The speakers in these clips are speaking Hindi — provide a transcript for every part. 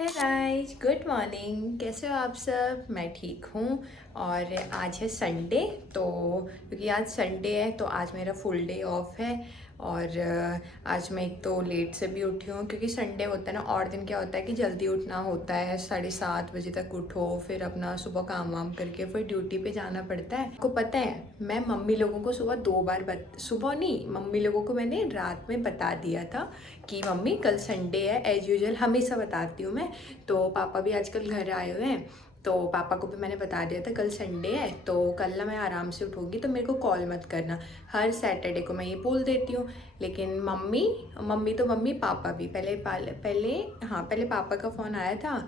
Hey guys, good morning. कैसे हो आप सब? मैं ठीक हूँ। और आज है संडे, तो क्योंकि आज संडे है तो आज मेरा फुल डे ऑफ है। और आज मैं एक तो लेट से भी उठी हूँ क्योंकि संडे होता है ना। और दिन क्या होता है कि जल्दी उठना होता है, 7:30 बजे तक उठो, फिर अपना सुबह काम वाम करके फिर ड्यूटी पे जाना पड़ता है। आपको पता है, मैं मम्मी लोगों को सुबह 2 बार सुबह नहीं, मम्मी लोगों को मैंने रात में बता दिया था कि मम्मी कल संडे है। एज यूजल हमेशा बताती हूँ मैं। तो पापा भी आजकल घर आए हुए हैं, तो पापा को भी मैंने बता दिया था कल संडे है, तो कल ना मैं आराम से उठूँगी तो मेरे को कॉल मत करना। हर सैटरडे को मैं ये बोल देती हूँ। लेकिन मम्मी मम्मी तो मम्मी, पापा भी पहले पहले हाँ, पहले पापा का फ़ोन आया था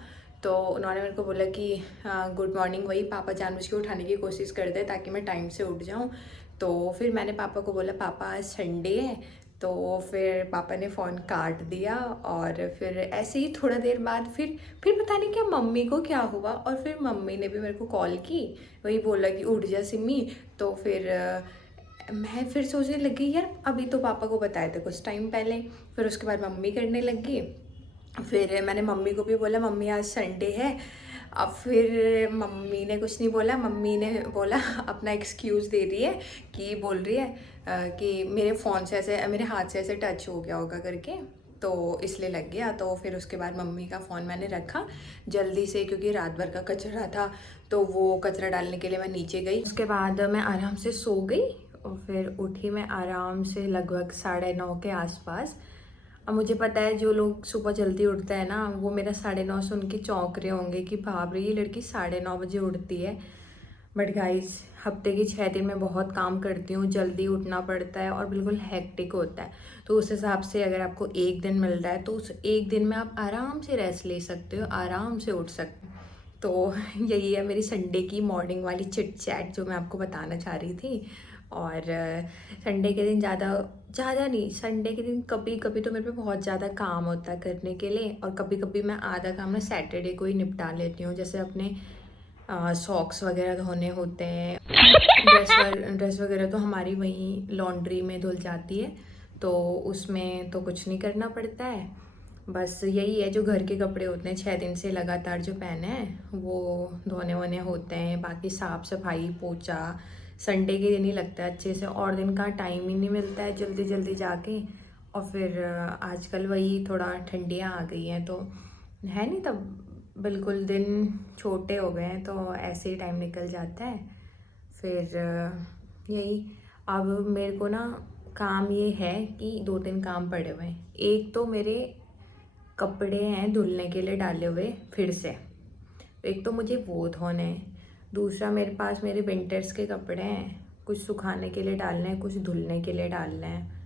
तो उन्होंने मेरे को बोला कि गुड मॉर्निंग। वही पापा जानबूझ के उठाने की कोशिश करते हैं ताकि मैं टाइम से उठ जाऊँ। तो फिर मैंने पापा को बोला पापा आज संडे है, तो फिर पापा ने फ़ोन काट दिया। और फिर ऐसे ही थोड़ा देर बाद फिर पता नहीं क्या मम्मी को क्या हुआ, और फिर मम्मी ने भी मेरे को कॉल की, वही बोला कि उठ जा सिमी। तो फिर मैं फिर सोचने लगी यार अभी तो पापा को बताए थे कुछ टाइम पहले। फिर उसके बाद मम्मी करने लगी। फिर मैंने मम्मी को भी बोला मम्मी आज संडे है। अब फिर मम्मी ने कुछ नहीं बोला, मम्मी ने बोला अपना एक्सक्यूज़ दे रही है कि बोल रही है कि मेरे फ़ोन से ऐसे, मेरे हाथ से ऐसे टच हो गया होगा करके, तो इसलिए लग गया। तो फिर उसके बाद मम्मी का फ़ोन मैंने रखा जल्दी से, क्योंकि रात भर का कचरा था तो वो कचरा डालने के लिए मैं नीचे गई। उसके बाद मैं आराम से सो गई और फिर उठी मैं आराम से लगभग 9:30 के आसपास। अब मुझे पता है जो लोग सुबह जल्दी उठते हैं ना, वो मेरा 9:30 सुन के चौंक रहे होंगे कि बाप रे ये लड़की 9:30 बजे उठती है। बट गाइस, हफ्ते के 6 दिन मैं बहुत काम करती हूँ, जल्दी उठना पड़ता है और बिल्कुल हेक्टिक होता है। तो उस हिसाब से अगर आपको एक दिन मिल रहा है तो उस एक दिन में आप आराम से रेस्ट ले सकते हो, आराम से उठ सकते हो। तो यही है मेरी संडे की मॉर्निंग वाली चिट चैट जो मैं आपको बताना चाह रही थी। और संडे के दिन ज़्यादा ज़्यादा नहीं, संडे के दिन कभी कभी तो मेरे पे बहुत ज़्यादा काम होता है करने के लिए, और कभी कभी मैं आधा काम ना सैटरडे को ही निपटा लेती हूँ। जैसे अपने सॉक्स वगैरह धोने होते हैं, ड्रेस वगैरह तो हमारी वहीं लॉन्ड्री में धुल जाती है, तो उसमें तो कुछ नहीं करना पड़ता है। बस यही है, जो घर के कपड़े होते हैं 6 दिन से लगातार जो पहने हैं वो धोने वोने होते हैं। बाकी साफ़ सफाई पोछा संडे के दिन ही लगता है अच्छे से, और दिन का टाइम ही नहीं मिलता है जल्दी जल्दी जाके। और फिर आजकल वही थोड़ा ठंडियाँ आ गई हैं तो है नहीं, तब बिल्कुल दिन छोटे हो गए हैं तो ऐसे ही टाइम निकल जाता है। फिर यही, अब मेरे को ना काम ये है कि 2-3 काम पड़े हुए हैं। एक तो मेरे कपड़े हैं धुलने के लिए डाले हुए फिर से, एक तो मुझे वो धोने हैं। दूसरा मेरे पास मेरे विंटर्स के कपड़े हैं, कुछ सुखाने के लिए डालने हैं, कुछ धुलने के लिए डालने हैं।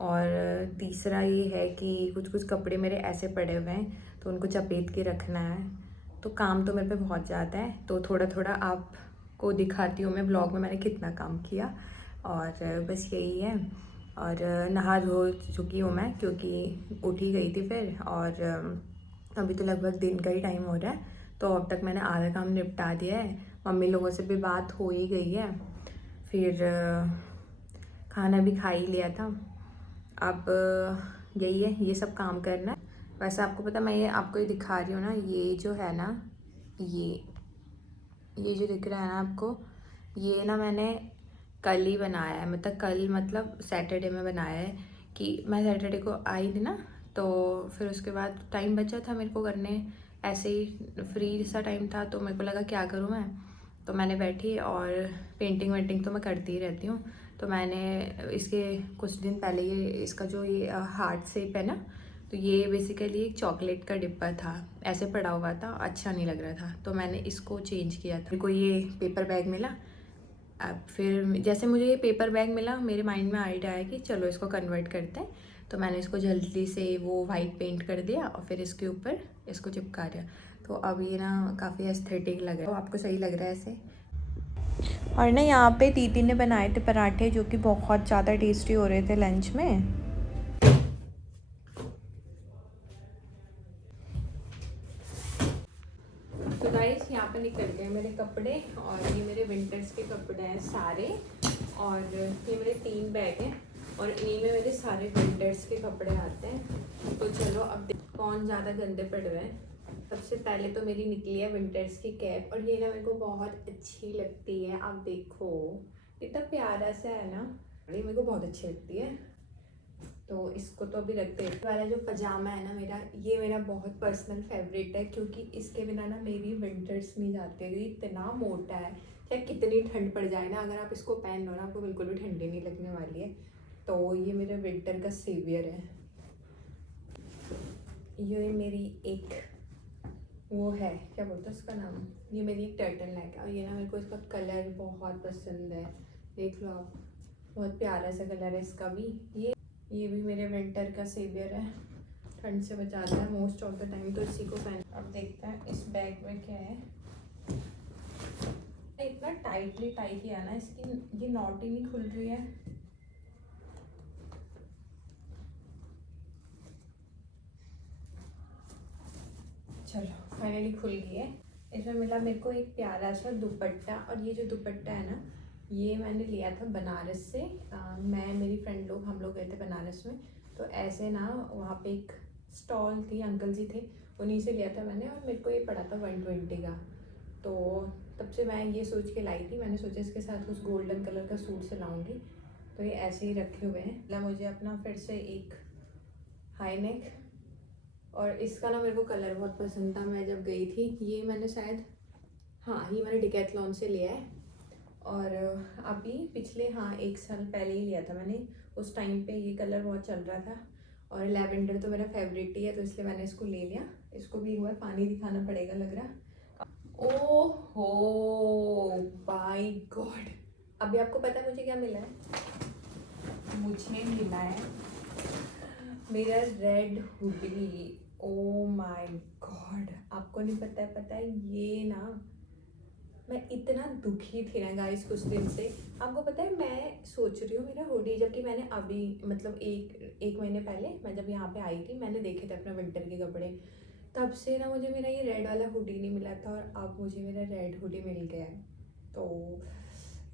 और तीसरा ये है कि कुछ कुछ कपड़े मेरे ऐसे पड़े हुए हैं तो उनको चपेट के रखना है। तो काम तो मेरे पे बहुत ज़्यादा है, तो थोड़ा थोड़ा आपको दिखाती हूँ मैं ब्लॉग में मैंने कितना काम किया। और बस यही है। और नहा धो चुकी हूँ मैं क्योंकि उठ ही गई थी फिर। और अभी तो लगभग दिन का ही टाइम हो रहा है, तो अब तक मैंने आधा काम निपटा दिया है। मम्मी लोगों से भी बात हो ही गई है। फिर खाना भी खा ही लिया था। अब यही है, ये सब काम करना है। वैसे आपको पता, मैं ये आपको ये दिखा रही हूँ ना, ये जो है ना, ये जो दिख रहा है ना आपको, ये ना मैंने कल ही बनाया है। मतलब कल मतलब सैटरडे में बनाया है कि मैं सैटरडे को आई थी ना, तो फिर उसके बाद टाइम बचा था मेरे को करने, ऐसे ही फ्री सा टाइम था तो मेरे को लगा क्या करूँ मैं। तो मैंने बैठी, और पेंटिंग वेंटिंग तो मैं करती ही रहती हूँ। तो मैंने इसके कुछ दिन पहले ये इसका जो ये हार्ट शेप है ना, तो ये बेसिकली एक चॉकलेट का डिब्बा था, ऐसे पड़ा हुआ था, अच्छा नहीं लग रहा था, तो मैंने इसको चेंज किया था। मेरे को ये पेपर बैग मिला। अब फिर जैसे मुझे ये पेपर बैग मिला, मेरे माइंड में आइडिया आया कि चलो इसको कन्वर्ट करते हैं। तो मैंने इसको जल्दी से वो वाइट पेंट कर दिया और फिर इसके ऊपर इसको चिपका दिया। तो अब ये ना काफ़ी एस्थेटिक लग रहा है। तो आपको सही लग रहा है ऐसे? और ना यहाँ पे दीदी ने बनाए थे पराठे जो कि बहुत ज़्यादा टेस्टी हो रहे थे लंच में। तो गाइस, यहाँ पे निकल गए मेरे कपड़े, और ये मेरे विंटर्स के कपड़े हैं सारे। और ये मेरे 3 बैग हैं और इन्हीं में मेरे सारे विंटर्स के कपड़े आते हैं। तो चलो अब कौन ज़्यादा गंदे पड़े हुए हैं सबसे पहले तो मेरी निकली है विंटर्स की कैप, और ये ना मेरे को बहुत अच्छी लगती है। आप देखो इतना प्यारा सा है ना, ये मेरे को बहुत अच्छी लगती है। तो इसको तो अभी रखते हैं। वाला जो पजामा है ना मेरा, ये मेरा बहुत पर्सनल फेवरेट है, क्योंकि इसके बिना ना मेरी विंटर्स नहीं जाती है। ये इतना मोटा है, चाहे कितनी ठंड पड़ जाए ना, अगर आप इसको पहन लो ना आपको बिल्कुल भी ठंडी नहीं लगने वाली है। तो ये मेरे विंटर का सेवियर है। ये मेरी एक वो है, क्या बोलते हैं उसका नाम, ये मेरी एक टर्टल नेक है, और ये ना मेरे को इसका कलर बहुत पसंद है। देख लो आप, बहुत प्यारा सा कलर है इसका भी। ये भी मेरे विंटर का सेवियर है, ठंड से बचाता है मोस्ट ऑफ द टाइम, तो इसी को पहन। अब देखते हैं इस बैग में क्या है। इतना टाइटली टाई किया ना, इसकी ये नॉट ही नहीं खुल रही है। चलो फाइनली खुल गई है। इसमें मिला मेरे को एक प्यारा सा दुपट्टा, और ये जो दुपट्टा है ना, ये मैंने लिया था बनारस से। मैं मेरी फ्रेंड लोग, हम लोग गए थे बनारस में, तो ऐसे ना वहाँ पे एक स्टॉल थी, अंकल जी थे, उन्हीं से लिया था मैंने, और मेरे को ये पड़ा था 120 का। तो तब से मैं ये सोच के लाई थी, मैंने सोचा इसके साथ कुछ गोल्डन कलर का सूट से लाऊंगी। तो ये ऐसे ही रखे हुए हैं। मतलब मुझे अपना फिर से एक हाई नेक, और इसका ना मेरे को कलर बहुत पसंद था। मैं जब गई थी, ये मैंने शायद, हाँ ये मैंने डिकैथलॉन से लिया है, और अभी पिछले, हाँ 1 साल पहले ही लिया था मैंने। उस टाइम पे ये कलर बहुत चल रहा था, और लैवेंडर तो मेरा फेवरेट ही है, तो इसलिए मैंने इसको ले लिया। इसको भी एक बार पानी दिखाना पड़ेगा लग रहा। ओहो बाय गॉड, अभी आपको पता है मुझे क्या मिला है? मुझे मिला है मेरा red hoodie. Oh my God, आपको नहीं पता है? पता है ये ना, मैं इतना दुखी थी ना गाइस कुछ दिन से। आपको पता है मैं सोच रही हूँ मेरा हुडी, जबकि मैंने अभी मतलब एक महीने पहले मैं जब यहाँ पे आई थी, मैंने देखे थे अपने विंटर के कपड़े, तब से ना मुझे मेरा ये रेड वाला हुडी नहीं मिला था, और अब मुझे मेरा रेड हुडी मिल गया है। तो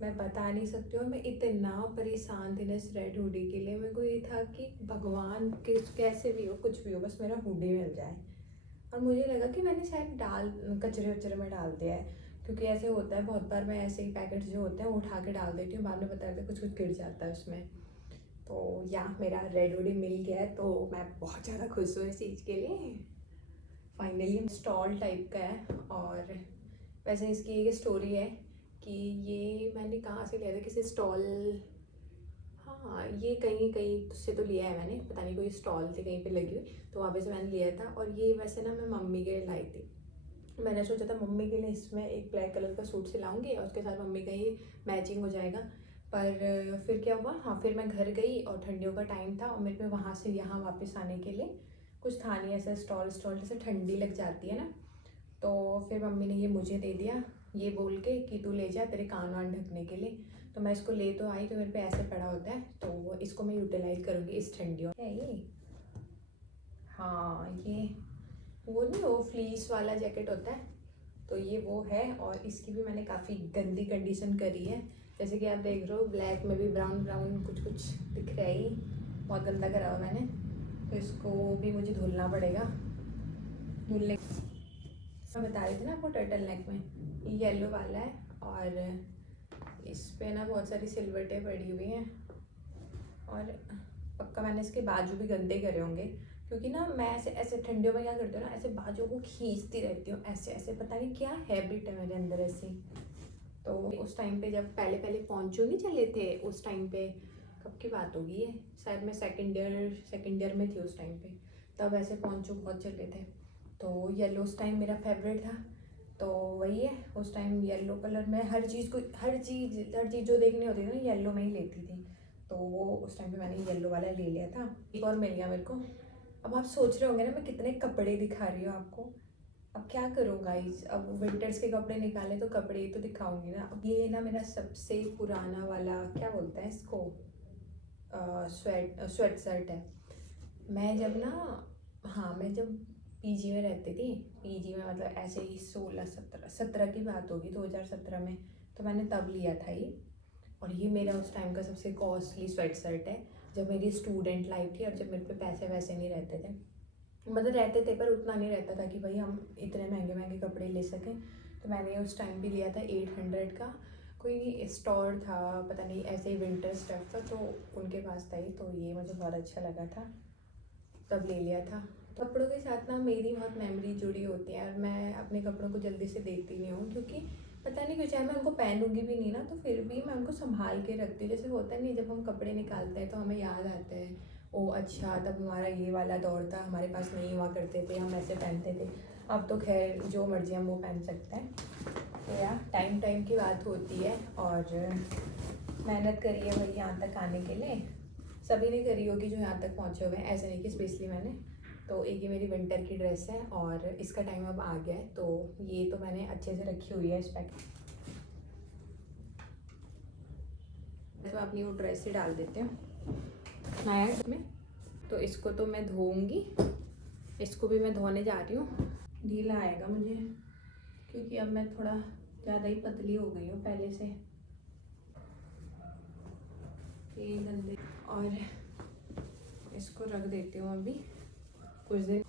मैं बता नहीं सकती हूँ, मैं इतना परेशान थी ना इस रेड हुडी के लिए। मेरे को ये था कि भगवान कैसे भी हो, कुछ भी हो, बस मेरा हुडी मिल जाए। और मुझे लगा कि मैंने शायद कचरे वचरे में डाल दिया है, क्योंकि ऐसे होता है बहुत बार, मैं ऐसे ही पैकेट्स जो होते हैं वो उठा के डाल देती हूँ, बाद में पता है कुछ कुछ गिर जाता है उसमें। तो या मेरा रेड हुडी मिल गया है, तो मैं बहुत ज़्यादा खुश हूँ इस चीज़ के लिए। फाइनली स्टॉल टाइप का है, और वैसे इसकी एक स्टोरी है कि ये मैंने कहाँ से लिया था, किसी स्टॉल, हाँ ये कहीं कहीं से तो लिया है मैंने, पता नहीं कोई स्टॉल थी कहीं पे लगी हुई, तो वहाँ पे से मैंने लिया था। और ये वैसे ना मैं मम्मी के लिए लाई थी। मैंने सोचा था मम्मी के लिए इसमें एक ब्लैक कलर का सूट सिलाऊंगी, और उसके साथ मम्मी का ये मैचिंग हो जाएगा। पर फिर क्या हुआ, हाँ फिर मैं घर गई, और ठंडियों का टाइम था, और मेरे पे वहाँ से यहाँ वापस आने के लिए कुछ था नहीं, ऐसा स्टॉल जैसे ठंडी लग जाती है ना। तो फिर मम्मी ने ये मुझे दे दिया, ये बोल के कि तू ले जा तेरे कान वान ढकने के लिए। तो मैं इसको ले तो आई, तो मेरे पे ऐसे पड़ा होता है, तो इसको मैं यूटिलाइज करूँगी इस ठंडियों। है ये, हाँ ये वो नहीं, वो फ्लीस वाला जैकेट होता है, तो ये वो है। और इसकी भी मैंने काफ़ी गंदी कंडीशन करी है, जैसे कि आप देख रहे हो ब्लैक में भी ब्राउन ब्राउन कुछ कुछ दिख रहा है, ही बहुत गंदा करा हुआ मैंने। तो इसको भी मुझे धुलना पड़ेगा। धुलने मैं बता रही थी ना आपको, टर्टल नेक में ये येलो वाला है, और इस पे ना बहुत सारी सिलवटें पड़ी हुई हैं, और पक्का मैंने इसके बाजू भी गंदे करे होंगे, क्योंकि ना मैं ऐसे ऐसे ठंडियों में क्या करती हूँ ना, ऐसे बाजू को खींचती रहती हूँ ऐसे ऐसे, पता नहीं क्या हैबिट है मेरे अंदर ऐसी। तो उस टाइम पे जब पहले पहले पोंचो नहीं चले थे, उस टाइम पे, कब की बात होगी ये, शायद मैं सेकेंड ईयर में थी उस टाइम पे, तब ऐसे पोंचो बहुत चले थे। तो येलो उस टाइम मेरा फेवरेट था, तो वही है, उस टाइम येलो कलर में हर चीज़ जो देखनी होती थी ना येलो में ही लेती थी। तो वो उस टाइम पे मैंने येलो वाला ले लिया था। एक और मिल गया मेरे को। अब आप सोच रहे होंगे ना मैं कितने कपड़े दिखा रही हूँ आपको। अब क्या करूँ गाइस, अब विंटर्स के कपड़े निकाले तो कपड़े ही तो दिखाऊंगी ना। अब ये ना मेरा सबसे पुराना वाला, क्या बोलते हैं इसको, स्वेट शर्ट है। मैं जब ना, हाँ मैं जब पीजी में रहती थी, पीजी में मतलब ऐसे ही 16 17 की बात होगी, 2017 में, तो मैंने तब लिया था ये। और ये मेरा उस टाइम का सबसे कॉस्टली स्वेट शर्ट है, जब मेरी स्टूडेंट लाइफ थी और जब मेरे पे पैसे वैसे नहीं रहते थे। मतलब रहते थे पर उतना नहीं रहता था कि भाई हम इतने महंगे महंगे कपड़े ले सकें। तो मैंने उस टाइम भी लिया था 800 का, कोई स्टोर था पता नहीं, ऐसे ही विंटर स्टफ था, तो उनके पास था ही, तो ये मुझे बहुत अच्छा लगा था, तब ले लिया था। कपड़ों के साथ ना मेरी बहुत मेमोरी जुड़ी होती है और मैं अपने कपड़ों को जल्दी से देती नहीं हूँ, क्योंकि पता नहीं क्यों, चाहे मैं उनको पहनूंगी भी नहीं ना तो फिर भी मैं उनको संभाल के रखती हूँ। जैसे होता नहीं, जब हम कपड़े निकालते हैं तो हमें याद आता है, ओ अच्छा तब हमारा ये वाला दौर था, हमारे पास नहीं हुआ करते थे, हम ऐसे पहनते थे। अब तो खैर जो मर्जी हम वो पहन सकते हैं। तो यार टाइम टाइम की बात होती है, और मेहनत करी है भाई यहाँ तक आने के लिए, सभी ने करी होगी जो यहाँ तक पहुँचे हुए हैं, ऐसे नहीं कि स्पेशली मैंने। तो एक ये मेरी विंटर की ड्रेस है और इसका टाइम अब आ गया है, तो ये तो मैंने अच्छे से रखी हुई है इस पैकेट। तो अपनी वो ड्रेस से डाल देते हैं नया में। तो इसको तो मैं धोऊंगी, इसको भी मैं धोने जा रही हूँ। ढीला आएगा मुझे क्योंकि अब मैं थोड़ा ज़्यादा ही पतली हो गई हूँ पहले से। ये गंदे, और इसको रख देती हूँ अभी कुछ दिन,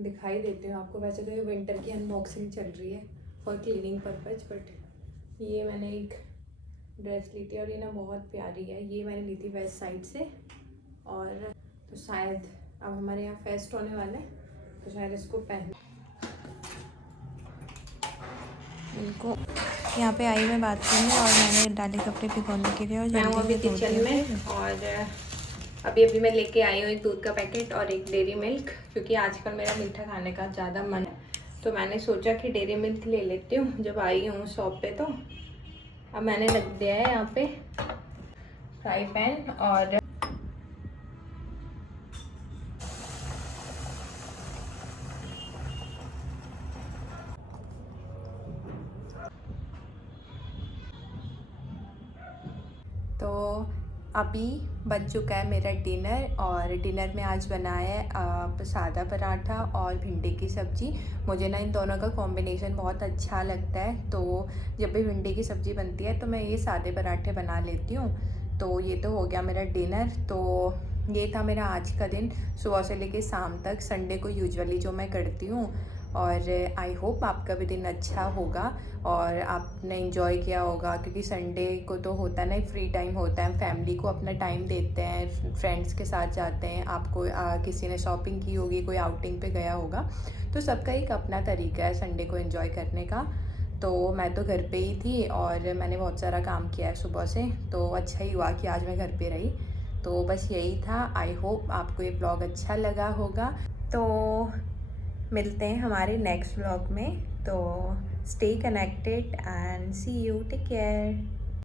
दिखाई देती हूँ आपको। वैसे तो ये विंटर की अनबॉक्सिंग चल रही है फॉर क्लीनिंग पर्पज, बट ये मैंने एक ड्रेस ली थी और ये ना बहुत प्यारी है। ये मैंने ली थी वेस्ट साइड से, और तो शायद अब हमारे यहाँ फेस्ट होने वाला है तो शायद इसको पहन। इनको यहाँ पे आई मैं बात करने, और मैंने डाले कपड़े भिगोने के लिए, और मैं हूँ अभी किचन में, और अभी मैं लेके आई हूँ एक दूध का पैकेट और एक डेयरी मिल्क, क्योंकि आजकल मेरा मीठा खाने का ज़्यादा मन है, तो मैंने सोचा कि डेयरी मिल्क ले लेती हूँ जब आई हूँ शॉप पे। तो अब मैंने रख दिया है यहाँ पे फ्राई पैन, और तो अभी बन चुका है मेरा डिनर, और डिनर में आज बनाया है सादा पराठा और भिंडी की सब्ज़ी। मुझे ना इन दोनों का कॉम्बिनेशन बहुत अच्छा लगता है, तो जब भी भिंडी की सब्ज़ी बनती है तो मैं ये सादे पराठे बना लेती हूँ। तो ये तो हो गया मेरा डिनर। तो ये था मेरा आज का दिन, सुबह से लेके शाम तक, संडे को यूजुअली जो मैं करती हूँ। और आई होप आपका भी दिन अच्छा होगा और आपने इन्जॉय किया होगा, क्योंकि संडे को तो होता है ना, फ्री टाइम होता है, फैमिली को अपना टाइम देते हैं, फ्रेंड्स के साथ जाते हैं, आपको किसी ने शॉपिंग की होगी, कोई आउटिंग पे गया होगा, तो सबका एक अपना तरीका है संडे को एंजॉय करने का। तो मैं तो घर पे ही थी और मैंने बहुत सारा काम किया है सुबह से, तो अच्छा ही हुआ कि आज मैं घर पे रही। तो बस यही था। आई होप आपको ये ब्लॉग अच्छा लगा होगा। तो मिलते हैं हमारे नेक्स्ट व्लॉग में, तो stay connected and see you, take care.